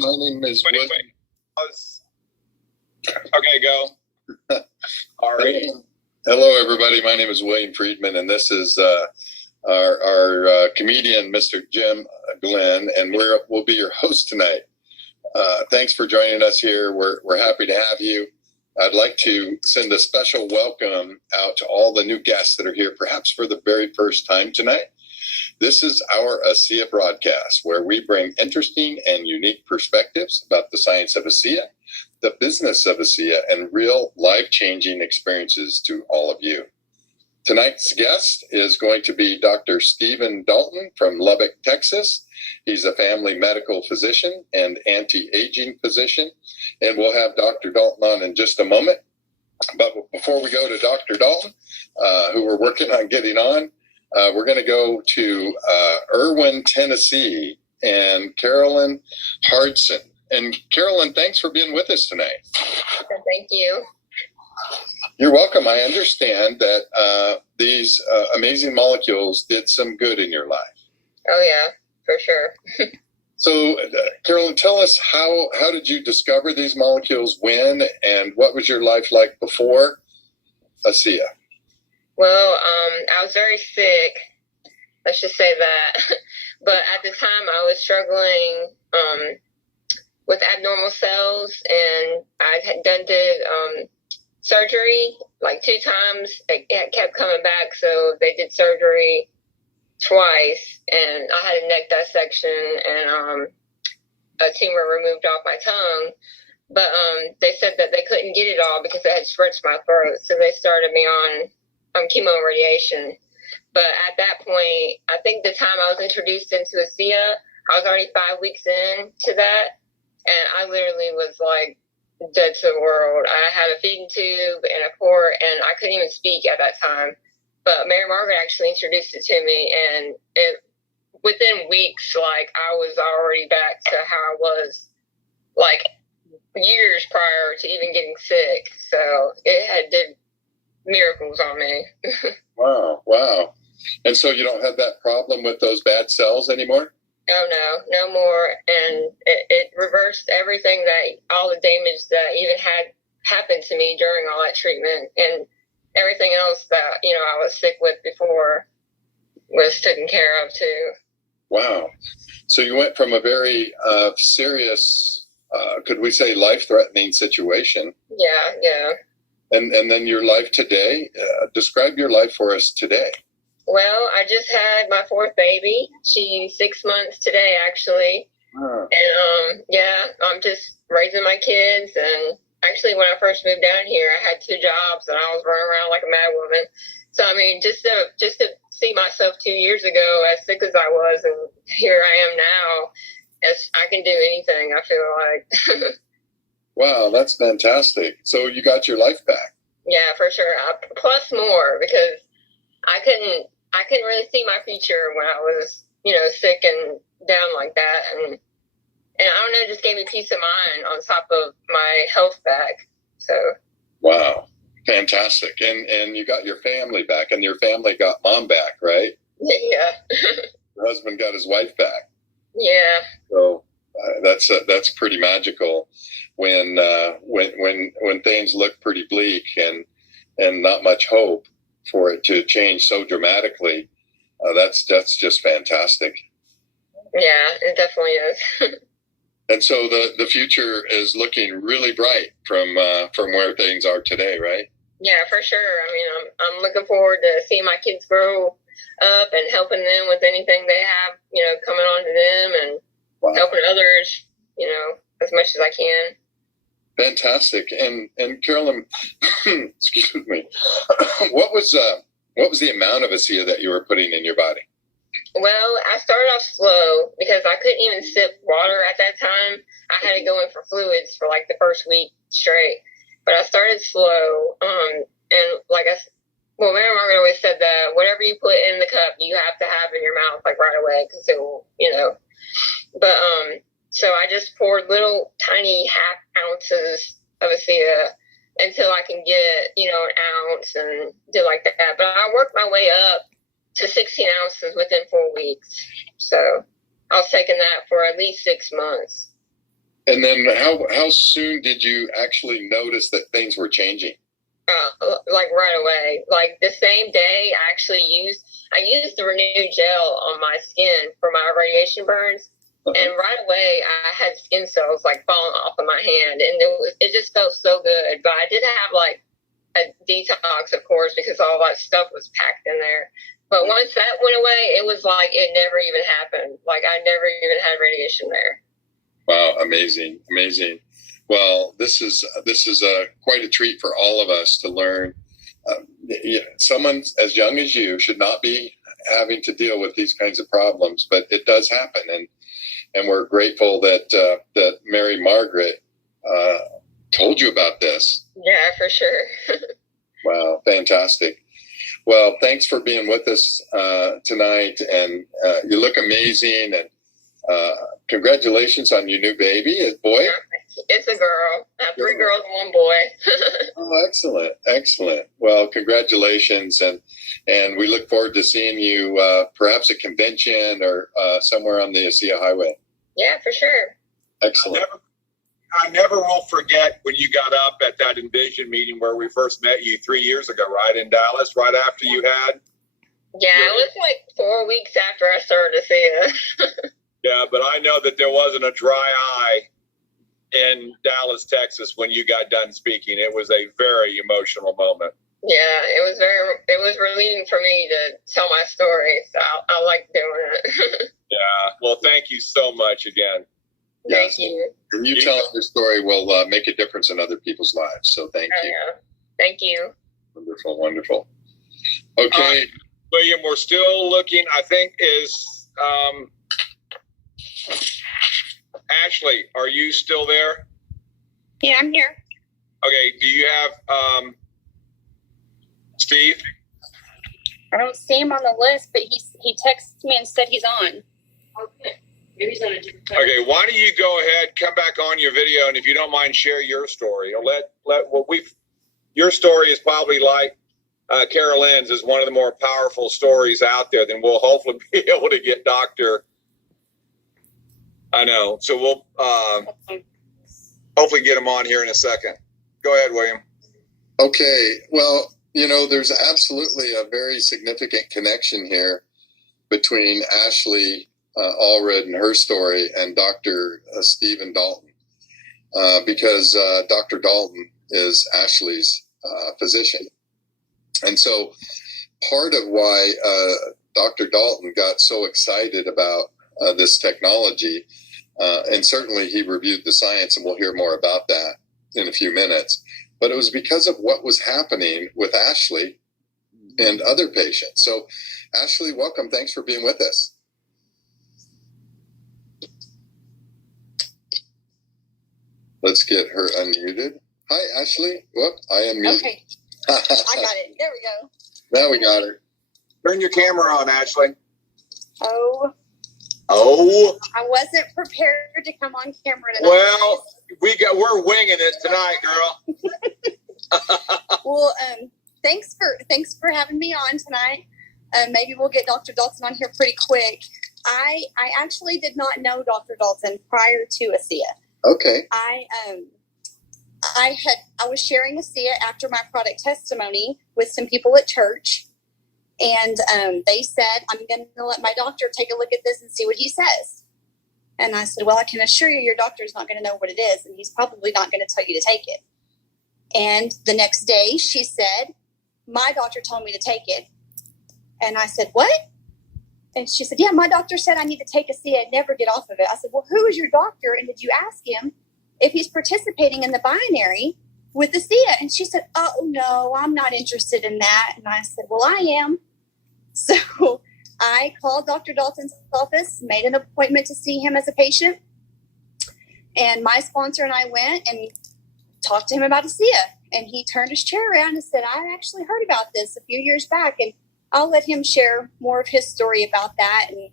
My name is William. Okay, go. All right. Hello, everybody. My name is William Friedman, and this is our comedian, Mr. Jim Glenn, and we'll be your host tonight. Thanks for joining us here. We're happy to have you. I'd like to send a special welcome out to all the new guests that are here, perhaps for the very first time tonight. This is our ASEA broadcast, where we bring interesting and unique perspectives about the science of ASEA, the business of ASEA, and real life-changing experiences to all of you. Tonight's guest is going to be Dr. Stephen Dalton from Lubbock, Texas. He's a family medical physician and anti-aging physician, and we'll have Dr. Dalton on in just a moment. But before we go to Dr. Dalton, who we're working on getting on, we're going to go to Erwin, Tennessee, and Carolyn Hardson. And Carolyn, thanks for being with us tonight. Thank you. You're welcome. I understand that these amazing molecules did some good in your life. Oh, yeah, for sure. So, Carolyn, tell us how did you discover these molecules, when, and what was your life like before ASEA? Well, I was very sick. Let's just say that. But at the time, I was struggling with abnormal cells, and I had did surgery like 2 times. It kept coming back, so they did surgery twice, and I had a neck dissection and a tumor removed off my tongue. But they said that they couldn't get it all because it had spread to my throat, so they started me on chemo and radiation. But at that point, I think the time I was introduced into ASEA, I was already 5 weeks into that, and I literally was like dead to the world. I had a feeding tube and a port, and I couldn't even speak at that time. But Mary Margaret actually introduced it to me, and within weeks, like, I was already back to how I was, like, years prior to even getting sick. So it did miracles on me. Wow. And so you don't have that problem with those bad cells anymore? Oh, no more. And it reversed everything, all the damage that even had happened to me during all that treatment, and everything else that, I was sick with before was taken care of too. Wow. So you went from a very serious, could we say life-threatening situation? Yeah. And then your life today, describe your life for us today. Well, I just had my 4th baby. She's 6 months today, actually. Wow. And, I'm just raising my kids. And actually, when I first moved down here, I had 2 jobs and I was running around like a mad woman. So, I mean, just to see myself 2 years ago, as sick as I was, and here I am now, I can do anything, I feel like. Wow, that's fantastic. So you got your life back. Yeah, for sure. Plus more, because I couldn't really see my future when I was, sick and down like that. And I don't know, it just gave me peace of mind on top of my health back. So. Wow. Fantastic. And you got your family back, and your family got mom back, right? Yeah. Your husband got his wife back. Yeah. So that's pretty magical when things look pretty bleak and not much hope for it to change so dramatically. That's just fantastic. Yeah, it definitely is. And so the future is looking really bright from where things are today, right? Yeah, for sure. I mean, I'm looking forward to seeing my kids grow up and helping them with anything they have, coming on to them, and wow, helping others, as much as I can. Fantastic. And Carolyn, excuse me, what was the amount of ASEA that you were putting in your body? Well, I started off slow because I couldn't even sip water at that time. I had to go in for fluids for like the first week straight. But I started slow. And like Mary Margaret always said that whatever you put in the cup, you have to have in your mouth like right away, because it will, But so I just poured little tiny half ounces of ASEA until I can get, an ounce, and did like that. But I worked my way up to 16 ounces within 4 weeks. So I was taking that for at least 6 months. And then how soon did you actually notice that things were changing? Like right away. Like the same day, I used the renewed gel on my skin for my radiation burns. Uh-huh. And right away, I had skin cells like falling off of my hand, and it just felt so good. But I did have like a detox, of course, because all that stuff was packed in there. But once that went away, it was like it never even happened. Like I never even had radiation there. Wow, amazing, amazing. Well, this is quite a treat for all of us to learn. Someone as young as you should not be having to deal with these kinds of problems, but it does happen, and we're grateful that Mary Margaret told you about this. Yeah, for sure. Wow, fantastic. Well, thanks for being with us tonight, and you look amazing, and congratulations on your new baby, boy. It's a girl. I have 3 girls and 1 boy. Oh, excellent, excellent. Well, congratulations, and we look forward to seeing you perhaps at convention or somewhere on the ASEA Highway. Yeah, for sure. Excellent. I never will forget when you got up at that Envision meeting where we first met you 3 years ago, right, in Dallas, right after you had. Yeah, it was like 4 weeks after I started ASEA. Yeah, but I know that there wasn't a dry eye in Dallas, Texas when you got done speaking. It was a very emotional moment. Yeah, it was relieving for me to tell my story. So I like doing it. Yeah. Well, thank you so much again. Thank you. And you telling your story will make a difference in other people's lives. So thank you. Yeah. Thank you. Wonderful, wonderful. Okay. William, we're still looking, I think, is Ashley, are you still there? Yeah, I'm here. Okay, do you have Steve? I don't see him on the list, but he texted me and said he's on. Okay. Maybe he's on a different time. Okay, why don't you go ahead, come back on your video, and if you don't mind, share your story. Your story is probably like Carol Lynn's is one of the more powerful stories out there. Then we'll hopefully be able to get Dr. I know. So we'll hopefully get him on here in a second. Go ahead, William. Okay. Well, there's absolutely a very significant connection here between Ashley Allred and her story and Dr. Stephen Dalton, because Dr. Dalton is Ashley's physician. And so part of why Dr. Dalton got so excited about this technology, and certainly he reviewed the science, and we'll hear more about that in a few minutes, but it was because of what was happening with Ashley and other patients. So Ashley, welcome. Thanks for being with us. Let's get her unmuted. Hi, Ashley. Whoop, I unmuted. Okay. I got it. There we go. Now we got her. Turn your camera on, Ashley. Oh. I wasn't prepared to come on camera tonight. Well, we're winging it tonight, girl. Well, thanks for having me on tonight. Maybe we'll get Dr. Dalton on here pretty quick. I actually did not know Dr. Dalton prior to ASEA. Okay. I was sharing ASEA after my product testimony with some people at church, and they said, I'm going to let my doctor take a look at this and see what he says. And I said, well, I can assure you your doctor is not going to know what it is, and he's probably not going to tell you to take it. And the next day she said, my doctor told me to take it. And I said, what? And she said, yeah, my doctor said I need to take ASEA and never get off of it. I said, well, who is your doctor? And did you ask him if he's participating in the binary with ASEA? And she said, oh, no, I'm not interested in that. And I said, well, I am. So I called Dr. Dalton's office, made an appointment to see him as a patient. And my sponsor and I went and talked to him about ASEA. And he turned his chair around and said, I actually heard about this a few years back. And I'll let him share more of his story about that. And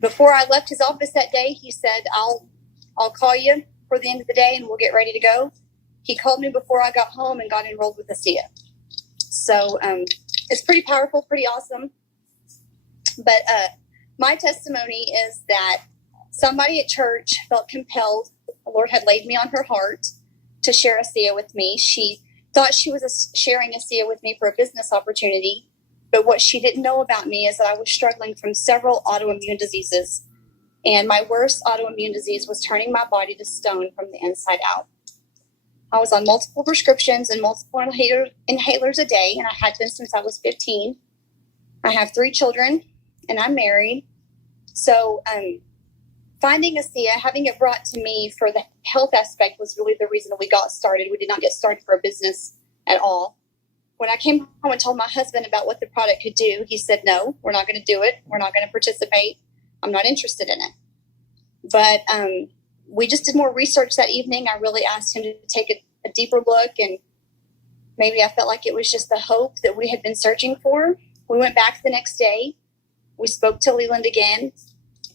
before I left his office that day, he said, I'll call you for the end of the day and we'll get ready to go. He called me before I got home and got enrolled with ASEA. So it's pretty powerful, pretty awesome. But my testimony is that somebody at church felt compelled Lord had laid me on her heart to share ASEA with me. She thought she was sharing ASEA with me for a business opportunity, but what she didn't know about me is that I was struggling from several autoimmune diseases, and my worst autoimmune disease was turning my body to stone from the inside out. I was on multiple prescriptions and multiple inhalers a day, and I had been since I was 15. I have 3 children, and I'm married. So finding ASEA, having it brought to me for the health aspect was really the reason we got started. We did not get started for a business at all. When I came home and told my husband about what the product could do, he said, no, we're not going to do it. We're not going to participate. I'm not interested in it. But we just did more research that evening. I really asked him to take a deeper look, and maybe I felt like it was just the hope that we had been searching for. We went back the next day. We spoke to Leland again,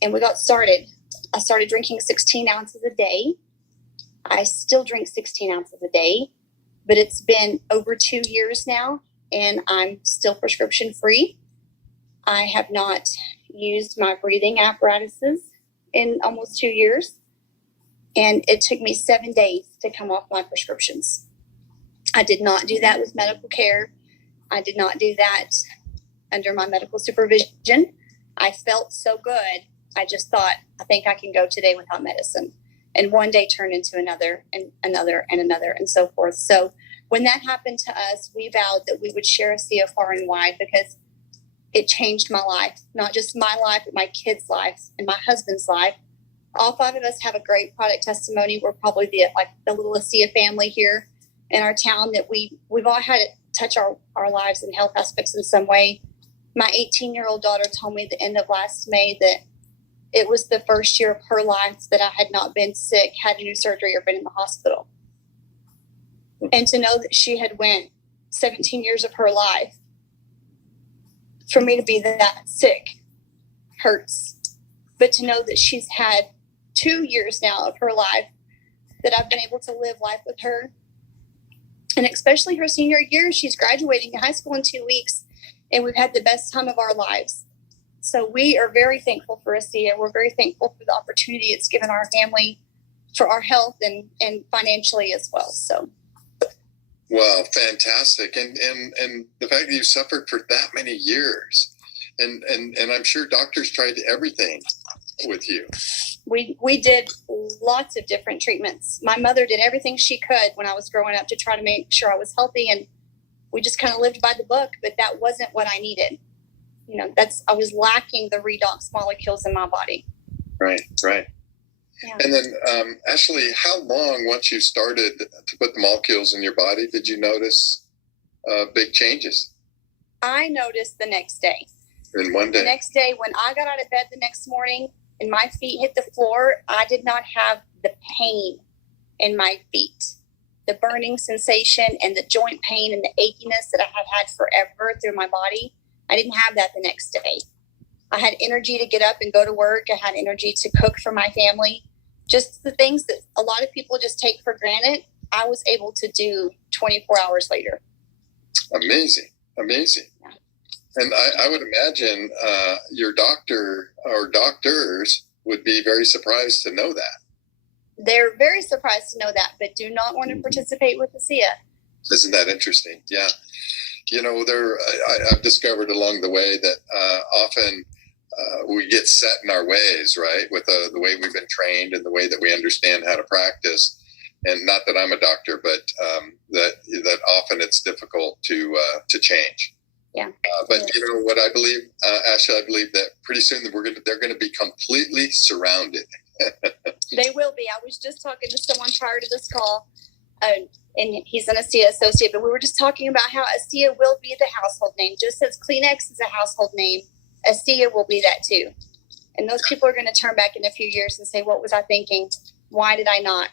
and we got started. I started drinking 16 ounces a day. I still drink 16 ounces a day, but it's been over 2 years now, and I'm still prescription free. I have not used my breathing apparatuses in almost 2 years, and it took me 7 days to come off my prescriptions. I did not do that with medical care. I did not do that under my medical supervision. I felt so good. I just thought, I think I can go today without medicine. And one day turned into another and another and another and so forth. So when that happened to us, we vowed that we would share ASEA far and wide, because it changed my life, not just my life, but my kids' lives and my husband's life. All 5 of us have a great product testimony. We're probably the little ASEA family here in our town, that we've all had it touch our lives and health aspects in some way. My 18-year-old daughter told me at the end of last May that it was the first year of her life that I had not been sick, had a new surgery, or been in the hospital. And to know that she had went 17 years of her life, for me to be that sick hurts. But to know that she's had 2 years now of her life that I've been able to live life with her, and especially her senior year, she's graduating high school in 2 weeks, and we've had the best time of our lives. So we are very thankful for ASEA. We're very thankful for the opportunity it's given our family, for our health, and financially as well. So, wow, fantastic! And the fact that you suffered for that many years, and I'm sure doctors tried everything with you. We did lots of different treatments. My mother did everything she could when I was growing up to try to make sure I was healthy, and we just kind of lived by the book. But that wasn't what I needed. You know, I was lacking the redox molecules in my body. Right. Yeah. And then, Ashley, how long, once you started to put the molecules in your body, did you notice big changes? I noticed the next day. In one day? The next day, when I got out of bed the next morning and my feet hit the floor, I did not have the pain in my feet. The burning sensation and the joint pain and the achiness that I had forever through my body, I didn't have that the next day. I had energy to get up and go to work. I had energy to cook for my family. Just the things that a lot of people just take for granted, I was able to do 24 hours later. Amazing. Yeah. And I would imagine your doctor or doctors would be very surprised to know that. They're very surprised to know that, but do not want to participate with ASEA. Isn't that interesting? Yeah. You know, I've discovered along the way that often we get set in our ways, right, with the way we've been trained and the way that we understand how to practice. And not that I'm a doctor, but that often it's difficult to change. Yeah. But you know what I believe, Ashley, I believe that pretty soon they're going to be completely surrounded. They will be. I was just talking to someone prior to this call, and he's an ASEA associate, but we were just talking about how ASEA will be the household name. Just as Kleenex is a household name, ASEA will be that too. And those people are going to turn back in a few years and say, what was I thinking? Why did I not?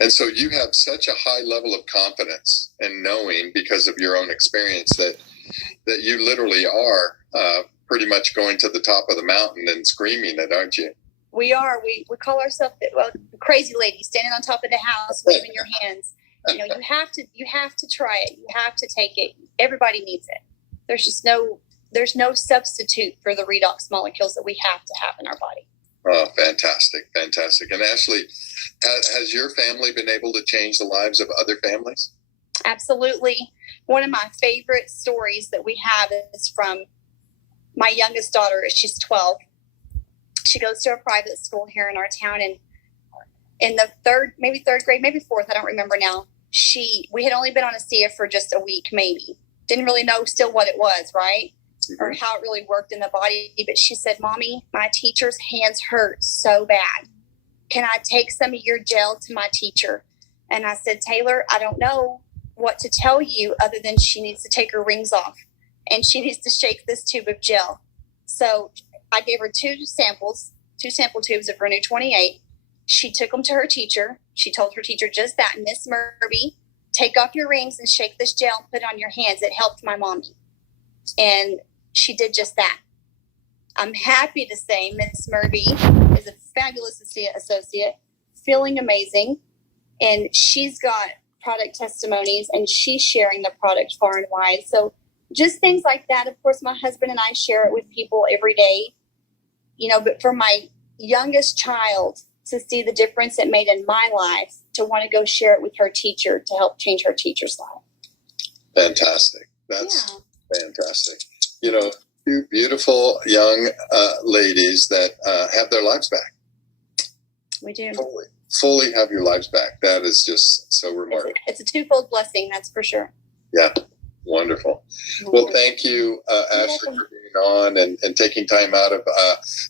And so you have such a high level of confidence and knowing, because of your own experience, that you literally are pretty much going to the top of the mountain and screaming it, aren't you? We are. We call ourselves the crazy lady standing on top of the house, waving your hands. You know, you have to try it. You have to take it. Everybody needs it. There's no substitute for the redox molecules that we have to have in our body. Oh, fantastic. Fantastic. And Ashley, has your family been able to change the lives of other families? Absolutely. One of my favorite stories that we have is from my youngest daughter. She's 12. She goes to a private school here in our town, and in the third grade, maybe fourth, I don't remember now. We had only been on ASEA for just a week, maybe. Didn't really know still what it was, right? Mm-hmm. Or how it really worked in the body. But she said, "Mommy, my teacher's hands hurt so bad. Can I take some of your gel to my teacher?" And I said, "Taylor, I don't know what to tell you other than she needs to take her rings off and she needs to shake this tube of gel." So I gave her two sample tubes of Renew 28. She took them to her teacher. She told her teacher just that, "Miss Murby, take off your rings and shake this gel and put it on your hands. It helped my mommy." And she did just that. I'm happy to say Miss Murby is a fabulous associate, feeling amazing. And she's got product testimonies and she's sharing the product far and wide. So just things like that. Of course, my husband and I share it with people every day, but for my youngest child to see the difference it made in my life, to want to go share it with her teacher to help change her teacher's life. Fantastic. That's fantastic. Two beautiful young ladies that have their lives back. We do. Fully have your lives back. That is just so remarkable. It's a twofold blessing, that's for sure. Yeah. Wonderful. Well, thank you, Ashley, for being on and taking time out of,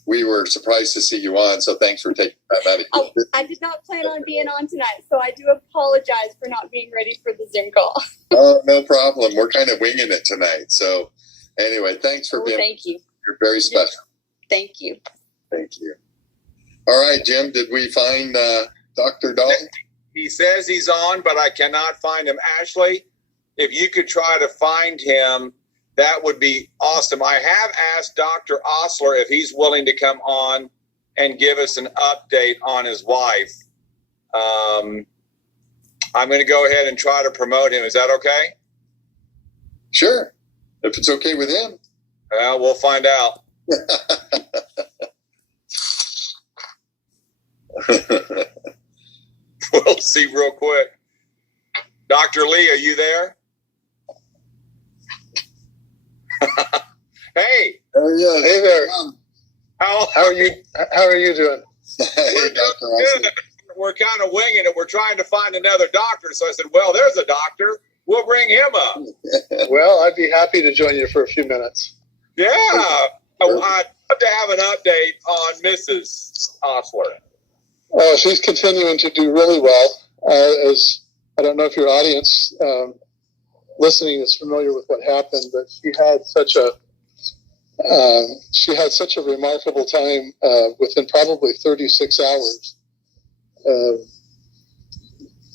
we were surprised to see you on, so thanks for taking time out of I did not plan on being on tonight, so I do apologize for not being ready for the Zoom call. Oh, no problem. We're kind of winging it tonight. So anyway, thanks for being. Thank you. You're very special. Thank you. Thank you. All right, Jim, did we find Dr. Dalton? He says he's on, but I cannot find him. Ashley, if you could try to find him, that would be awesome. I have asked Dr. Osler if he's willing to come on and give us an update on his wife. I'm going to go ahead and try to promote him. Is that okay? Sure. If it's okay with him. Well, we'll find out. We'll see real quick. Dr. Lee, are you there? Hey. Yeah. Hey there. How are you? How are you doing? Hey, Dr. Osler. We're kind of winging it. We're trying to find another doctor. So I said, well, there's a doctor. We'll bring him up. Well, I'd be happy to join you for a few minutes. Yeah. I'd love to have an update on Mrs. Osler. She's continuing to do really well. As I don't know if your audience listening is familiar with what happened, but she had such a remarkable time within probably 36 hours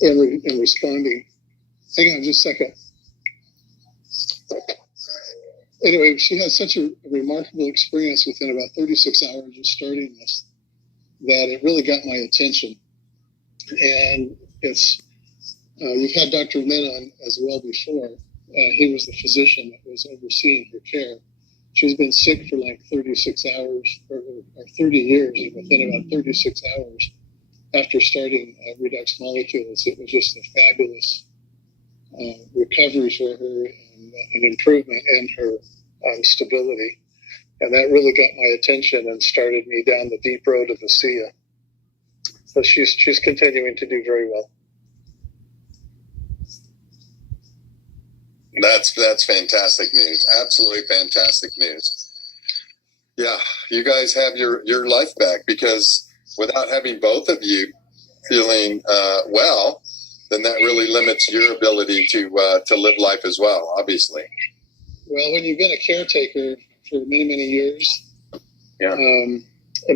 in responding. Hang on just a second. Anyway, she had such a remarkable experience within about 36 hours of starting this that it really got my attention. And it's you've had Dr. Lynn on as well before. He was the physician that was overseeing her care. She's been sick for like 36 hours or 30 years, and within about 36 hours after starting Redux Molecules, it was just a fabulous recovery for her and an improvement in her stability. And that really got my attention and started me down the deep road of ASEA. So she's continuing to do very well. That's fantastic news. Absolutely fantastic news. Yeah, you guys have your life back, because without having both of you feeling well, then that really limits your ability to live life as well, obviously. Well, when you've been a caretaker for many, many years, yeah, and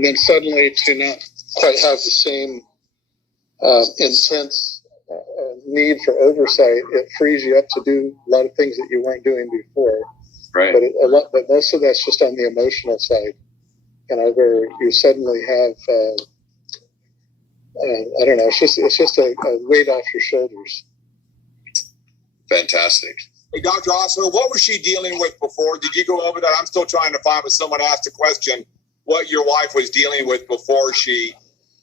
then suddenly to not quite have the same intense need for oversight, it frees you up to do a lot of things that you weren't doing before. Right. But most of that's just on the emotional side, where you suddenly have I don't know. It's just a weight off your shoulders. Fantastic. Hey, Dr. Osler, what was she dealing with before? Did you go over that? I'm still trying to find, but someone asked a question what your wife was dealing with before she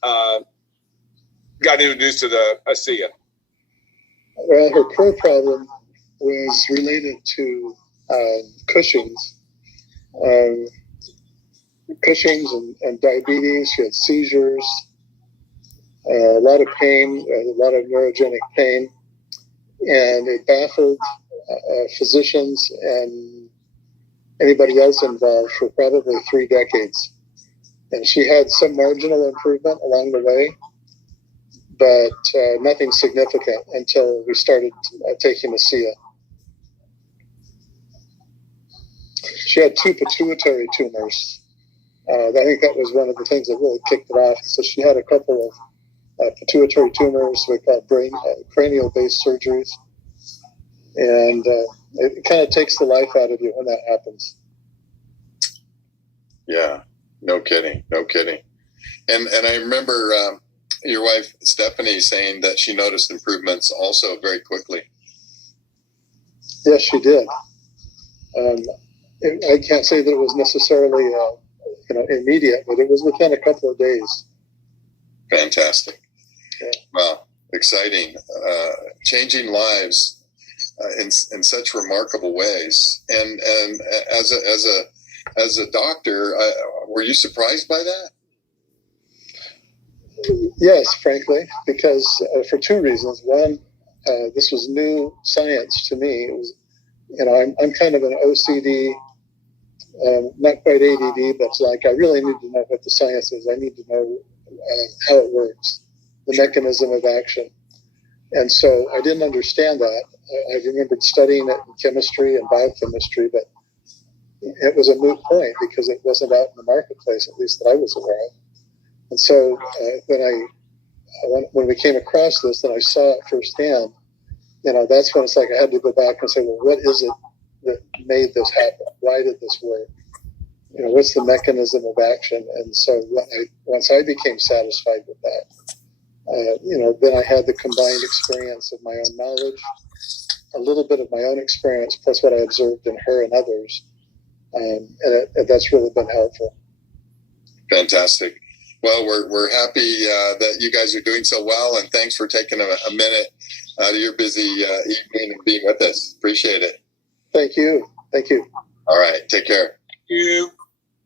got introduced to the ASEA. Well, her core problem was related to Cushing's. Cushing's and diabetes. She had seizures, a lot of pain, a lot of neurogenic pain, and it baffled physicians and anybody else involved for probably 3 decades. And she had some marginal improvement along the way, but nothing significant until we started taking ASEA. She had 2 pituitary tumors. I think that was one of the things that really kicked it off. So she had a couple of pituitary tumors we call cranial-based surgeries. And it kind of takes the life out of you when that happens. Yeah, no kidding. And I remember your wife, Stephanie, saying that she noticed improvements also very quickly. Yes, she did. I can't say that it was necessarily immediate, but it was within a couple of days. Fantastic. Yeah. Wow, exciting. Changing lives in such remarkable ways. And as a doctor, were you surprised by that? Yes, frankly, because for 2 reasons. One, this was new science to me. It was, I'm kind of an OCD, not quite ADD, but it's like I really need to know what the science is. I need to know how it works, the mechanism of action. And so I didn't understand that. I remembered studying it in chemistry and biochemistry, but it was a moot point because it wasn't out in the marketplace, at least that I was aware of. And so when we came across this and I saw it firsthand, that's when it's like I had to go back and say, well, what is it that made this happen? Why did this work? What's the mechanism of action? And so once I became satisfied with that, then I had the combined experience of my own knowledge, a little bit of my own experience, plus what I observed in her and others. And that's really been helpful. Fantastic. Well, we're happy that you guys are doing so well, and thanks for taking a minute out of your busy evening and being with us. Appreciate it. Thank you. All right. Take care. You.